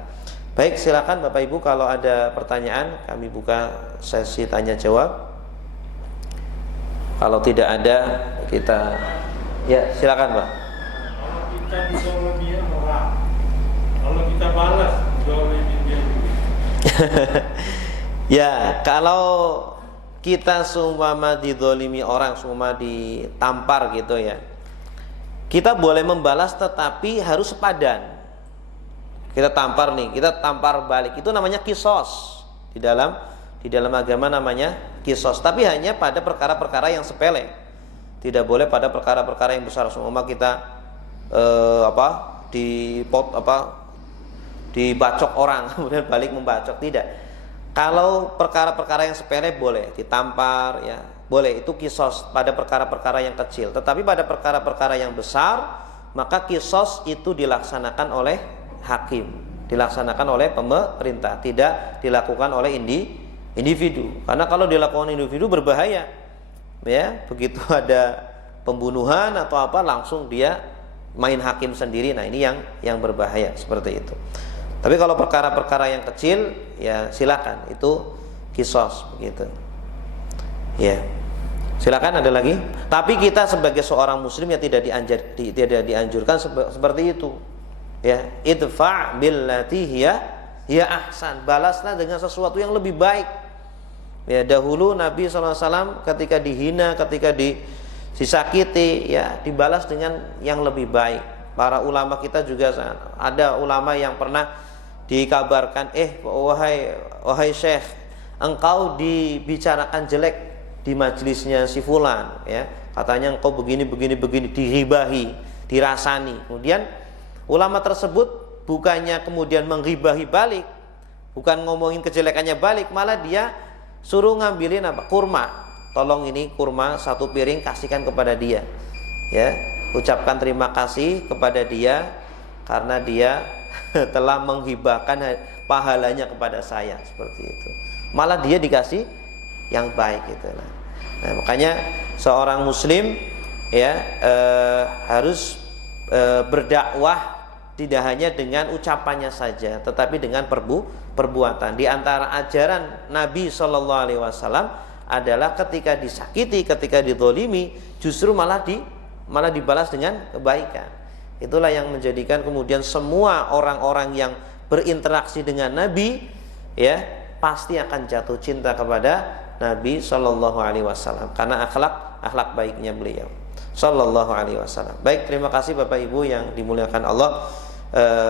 Baik, silakan Bapak Ibu kalau ada pertanyaan, kami buka sesi tanya jawab. Kalau tidak ada, kita ya silakan Pak. Kalau kita dizalimi orang, kalau kita balas zalimi dia juga. Ya, kalau kita seumpama dizalimi orang, seumpama ditampar gitu ya, kita boleh membalas tetapi harus sepadan. Kita tampar nih, kita tampar balik, itu namanya qisas. Di dalam agama namanya qisas, tapi hanya pada perkara-perkara yang sepele. Tidak boleh pada perkara-perkara yang besar. Seumpama kita dibacok orang kemudian balik membacok, tidak. Kalau perkara-perkara yang sepele boleh ditampar ya, boleh, itu qisas pada perkara-perkara yang kecil. Tetapi pada perkara-perkara yang besar, maka qisas itu dilaksanakan oleh hakim, dilaksanakan oleh pemerintah, tidak dilakukan oleh individu. Karena kalau dilakukan individu berbahaya. Ya, begitu ada pembunuhan atau apa langsung dia main hakim sendiri. Nah, ini yang berbahaya seperti itu. Tapi kalau perkara-perkara yang kecil ya silakan, itu qisas begitu. Ya. Silakan, ada lagi. Tapi kita sebagai seorang muslim ya tidak dianjurkan seperti itu. Ya, idfa' billati hiya ahsan. Balaslah dengan sesuatu yang lebih baik. Ya, dahulu Nabi SAW ketika dihina, ketika disakiti, ya dibalas dengan yang lebih baik. Para ulama kita juga, ada ulama yang pernah dikabarkan, wahai syekh, engkau dibicarakan jelek di majelisnya si fulan, ya katanya engkau begini, diribahi, dirasani. Kemudian ulama tersebut bukannya kemudian mengribahi balik, bukan ngomongin kejelekannya balik, malah dia suruh ngambilin kurma. Tolong ini kurma 1 piring, kasihkan kepada dia, ya ucapkan terima kasih kepada dia karena dia telah menghibahkan pahalanya kepada saya, seperti itu. Malah dia dikasih yang baik gitu. Nah, makanya seorang muslim ya harus berdakwah tidak hanya dengan ucapannya saja, tetapi dengan perbuatan. Di antara ajaran Nabi SAW adalah ketika disakiti, ketika dizalimi, justru malah dibalas dengan kebaikan. Itulah yang menjadikan kemudian semua orang-orang yang berinteraksi dengan Nabi ya pasti akan jatuh cinta kepada Nabi SAW karena akhlak baiknya beliau SAW. Baik, terima kasih Bapak Ibu yang dimuliakan Allah.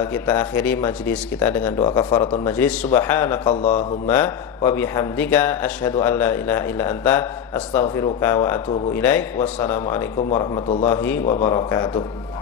Kita akhiri majlis kita dengan doa kafaratul majlis. Subhanakallahumma wa bihamdika asyhadu an la ilaha illa anta astaghfiruka wa atubu ilaik. Wassalamualaikum warahmatullahi wabarakatuh.